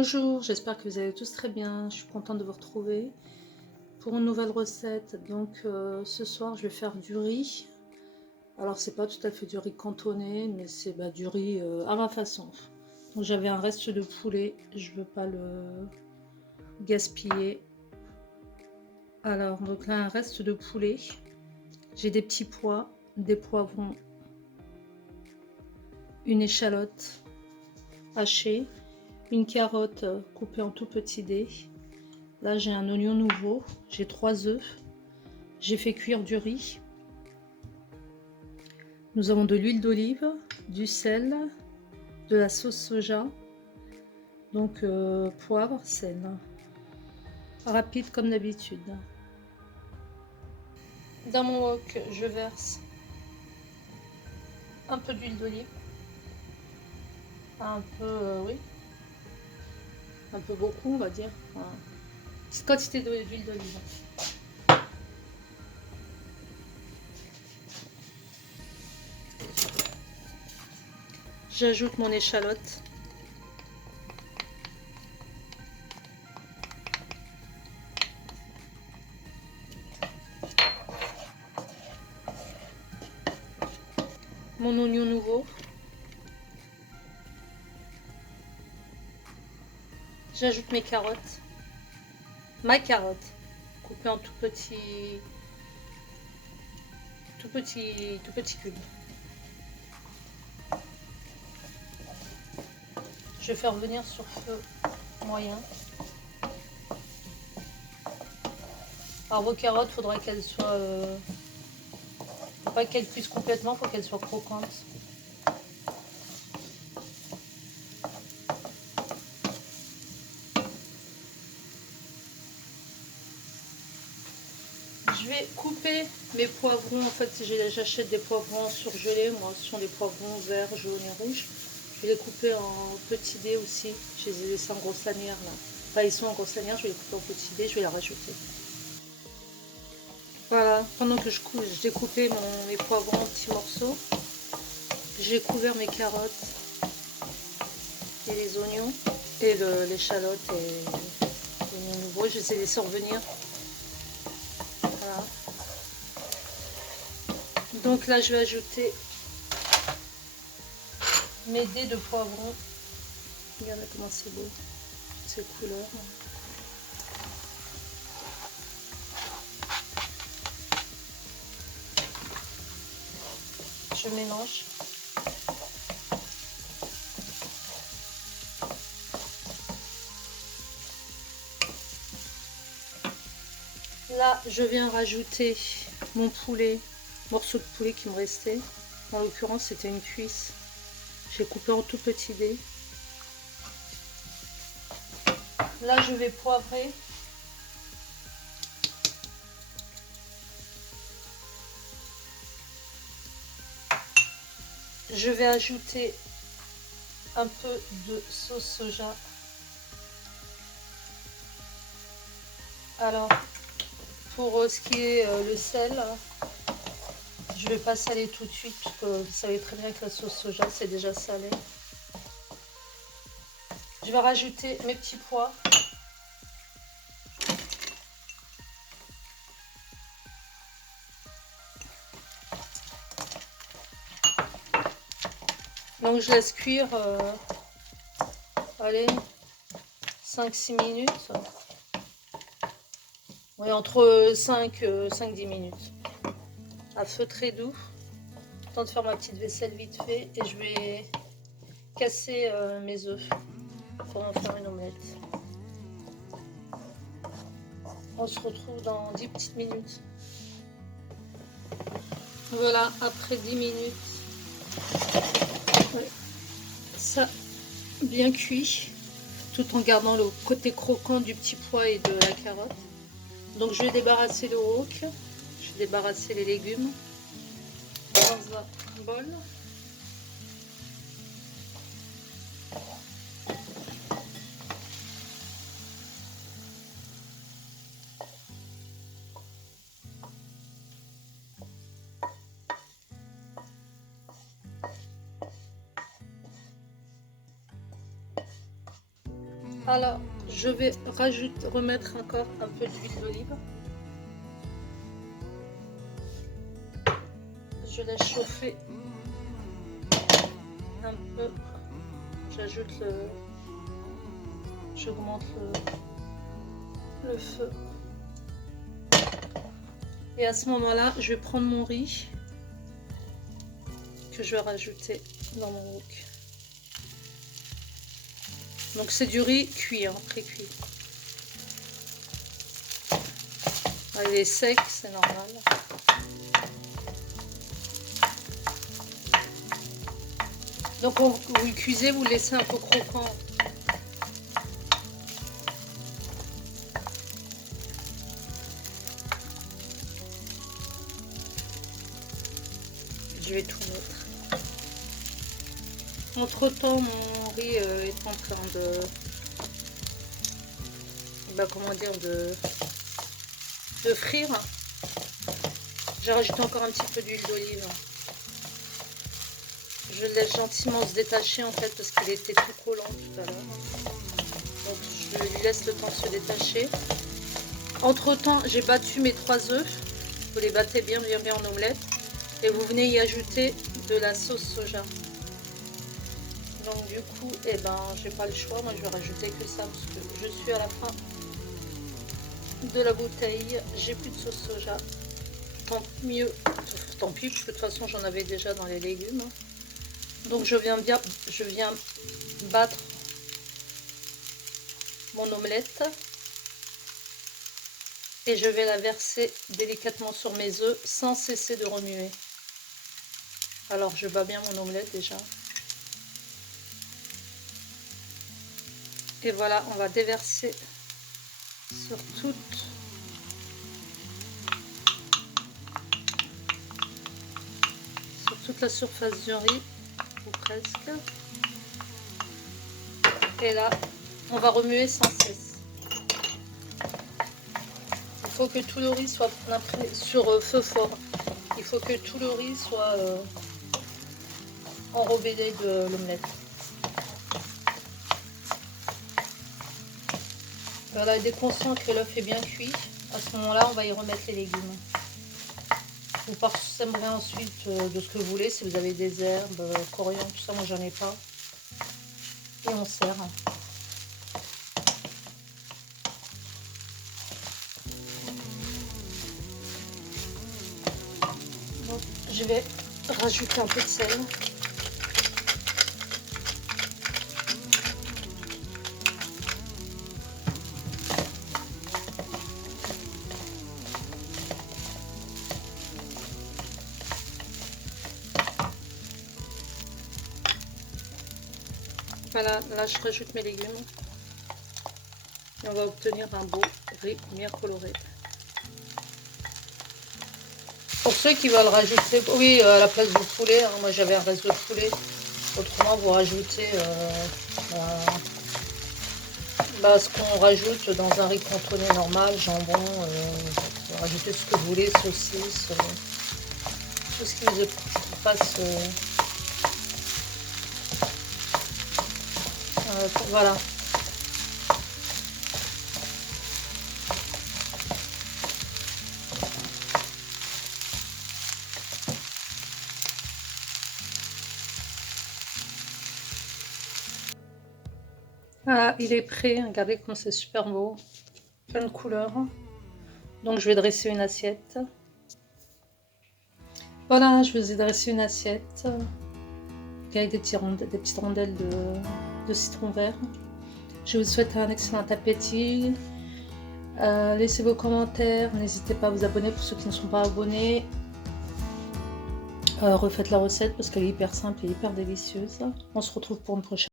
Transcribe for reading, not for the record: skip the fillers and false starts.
Bonjour, j'espère que vous allez tous très bien. Je suis contente de vous retrouver pour une nouvelle recette. Donc ce soir, je vais faire du riz. Alors c'est pas tout à fait du riz cantonné, mais c'est du riz à ma façon. Donc j'avais un reste de poulet, je veux pas le gaspiller. Alors donc là un reste de poulet. J'ai des petits pois, des poivrons, une échalote hachée, une carotte coupée en tout petits dés. Là j'ai un oignon nouveau, j'ai 3 œufs, j'ai fait cuire du riz. Nous avons de l'huile d'olive, du sel, de la sauce soja, donc poivre, sel. Rapide comme d'habitude. Dans mon wok, je verse un peu d'huile d'olive, un peu, oui, un peu beaucoup on va dire, petite quantité d'huile d'olive. J'ajoute mon échalote. Mon oignon nouveau. J'ajoute mes carottes. Ma carotte, coupée en tout petit cubes. Je vais faire venir sur feu moyen. Alors vos carottes, il faudra qu'elles soient... faut pas qu'elles cuisent complètement, il faut qu'elles soient croquantes. Je vais couper mes poivrons. En fait, j'achète des poivrons surgelés. Moi, ce sont des poivrons verts, jaunes et rouges. Je vais les couper en petits dés aussi. Je les ai laissés en grosse lanière là. Enfin, ils sont en grosse lanière, je vais les couper en petits dés, je vais les rajouter. Voilà, pendant que je découpais mes poivrons en petits morceaux, j'ai couvert mes carottes et les oignons et l'échalote et l'oignon nouveau. Je les ai laissés revenir. Voilà. Donc là, je vais ajouter mes dés de poivrons. Regardez comment c'est beau, ces couleurs. Je mélange. Là, je viens rajouter mon poulet, morceau de poulet qui me restait. En l'occurrence, c'était une cuisse. J'ai coupé en tout petits dés. Là, je vais poivrer. Je vais ajouter un peu de sauce soja. Alors, pour ce qui est le sel, je ne vais pas saler tout de suite parce que vous savez très bien que la sauce soja c'est déjà salé. Je vais rajouter mes petits pois. Donc je laisse cuire allez, 5-6 minutes. Oui, entre 5-10 minutes. À feu très doux. Temps de faire ma petite vaisselle vite fait et je vais casser mes œufs pour en faire une omelette. On se retrouve dans 10 petites minutes. Voilà, après 10 minutes, ça bien cuit, tout en gardant le côté croquant du petit pois et de la carotte. Donc je vais débarrasser le wok, je vais débarrasser les légumes dans un bol. Alors, je vais remettre encore un peu d'huile d'olive. Je laisse chauffer un peu. J'augmente le feu. Et à ce moment-là, je vais prendre mon riz que je vais rajouter dans mon wok. Donc c'est du riz cuit, hein, pré-cuit. Il est sec, c'est normal. Donc vous le cuisez, vous le laissez un peu croquant. Je vais tout mettre. Entre temps, mon riz est en train de, comment dire, de frire. J'ai rajouté encore un petit peu d'huile d'olive. Je le laisse gentiment se détacher en fait parce qu'il était tout collant tout à l'heure. Donc je lui laisse le temps de se détacher. Entre temps, j'ai battu mes 3 œufs. Vous les battez bien en omelette. Et vous venez y ajouter de la sauce soja. Donc du coup, j'ai pas le choix. Moi je vais rajouter que ça parce que je suis à la fin de la bouteille. J'ai plus de sauce soja. Tant mieux. Tant pis, parce que de toute façon j'en avais déjà dans les légumes. Donc je viens battre mon omelette et je vais la verser délicatement sur mes œufs sans cesser de remuer. Alors je bats bien mon omelette déjà. Et voilà, on va déverser sur toute la surface du riz. Presque. Et là, on va remuer sans cesse. Il faut que tout le riz soit sur feu fort. Il faut que tout le riz soit enrobé de l'omelette. Voilà, dès qu'on sent que l'œuf est bien cuit, à ce moment-là, on va y remettre les légumes. Vous parsemerez ensuite de ce que vous voulez, si vous avez des herbes, coriandre, tout ça, moi j'en ai pas. Et on sert. Donc, je vais rajouter un peu de sel. Voilà, là je rajoute mes légumes et on va obtenir un beau riz bien coloré. Pour ceux qui veulent rajouter, oui, à la place du poulet, hein, moi j'avais un reste de poulet, autrement vous rajoutez ce qu'on rajoute dans un riz cantonné normal, jambon, vous rajoutez ce que vous voulez, saucisse, tout ce qui vous passe. Voilà. Voilà, il est prêt. Regardez comme c'est super beau. Plein de couleurs. Donc je vais dresser une assiette. Voilà, je vous ai dressé une assiette avec des petites rondelles de citron vert. Je vous souhaite un excellent appétit. Laissez vos commentaires, n'hésitez pas à vous abonner pour ceux qui ne sont pas abonnés. Refaites la recette parce qu'elle est hyper simple et hyper délicieuse. On se retrouve pour une prochaine.